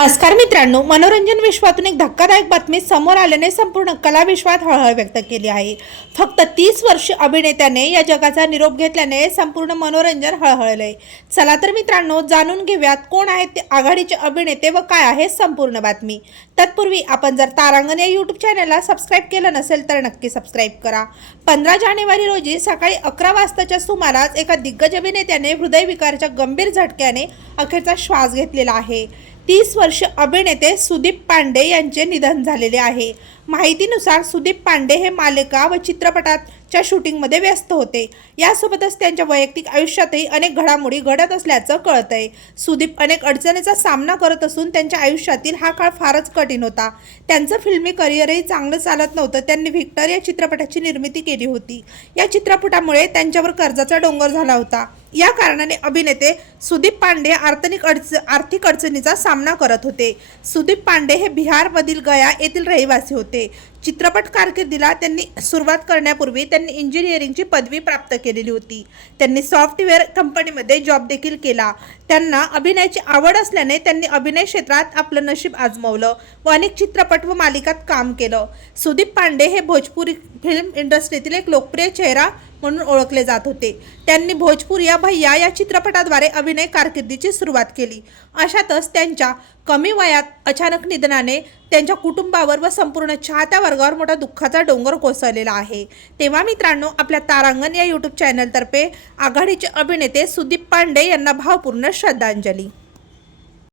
नमस्कार मित्रांनो मनोरंजन विश्वातून एक धक्कादायक बातमी समोर आल्याने संपूर्ण कला विश्वात हळहळ व्यक्त केली आहे. फक्त तीस वर्ष अभिनेत्याने या जगाचा निरोप घेतल्याने संपूर्ण मनोरंजन हळहळलंय. चला तर मित्रांनो जाणून घेऊयात कोण आहेत ते आघाडीचे अभिनेते व काय आहे संपूर्ण बातमी. तत्पूर्वी आपण जर तारांगण या यूट्यूब चॅनलला सबस्क्राईब केलं नसेल तर नक्की सबस्क्राईब करा. पंधरा जानेवारी रोजी सकाळी अकरा वाजताच्या सुमारास एका दिग्गज अभिनेत्याने हृदयविकाराच्या गंभीर झटक्याने अखेरचा श्वास घेतलेला आहे. तीस वर्ष अभिनेते सुदीप पांडे यांचे निधन झालेले आहे. माहितीनुसार सुदीप पांडे हे मालिका व चित्रपटाच्या शूटिंगमध्ये व्यस्त होते. यासोबतच त्यांच्या वैयक्तिक आयुष्यातही अनेक घडामोडी घडत असल्याचं कळत आहे सुदीप अनेक अडचणीचा सामना करत असून त्यांच्या आयुष्यातील हा काळ फारच कठीण होता. त्यांचं फिल्मी करिअरही चांगलं चालत नव्हतं. त्यांनी व्हिक्टर या चित्रपटाची निर्मिती केली होती. या चित्रपटामुळे त्यांच्यावर कर्जाचा डोंगर झाला होता. या कारणाने अभिनेते सुदीप पांडे आर्थिक अडच आर्थिक अडचणीचा सामना करत होते. सुदीप पांडे हे बिहारमधील गया येथील रहिवासी होते. Okay. चित्रपट कारकिर्दीला त्यांनी सुरुवात करण्यापूर्वी त्यांनी इंजिनिअरिंगची पदवी प्राप्त केलेली होती. त्यांनी सॉफ्टवेअर कंपनीमध्ये जॉब देखील केला. त्यांना अभिनयाची आवड असल्याने त्यांनी अभिनय क्षेत्रात आपलं नशीब आजमावलं व अनेक चित्रपट व मालिकात काम केलं. सुदीप पांडे हे भोजपुरी फिल्म इंडस्ट्रीतील एक लोकप्रिय चेहरा म्हणून ओळखले जात होते. त्यांनी भोजपूर या भैया या चित्रपटाद्वारे अभिनय कारकिर्दीची सुरुवात केली. अशातच त्यांच्या कमी वयात अचानक निधनाने त्यांच्या कुटुंबावर व संपूर्ण चाहत्यावर वर्गावर मोठा दुःखाचा डोंगर कोसळलेला आहे. तेव्हा मित्रांनो आपल्या तारांगण या यूट्यूब चॅनलतर्फे आघाडीचे अभिनेते सुदीप पांडे यांना भावपूर्ण श्रद्धांजली.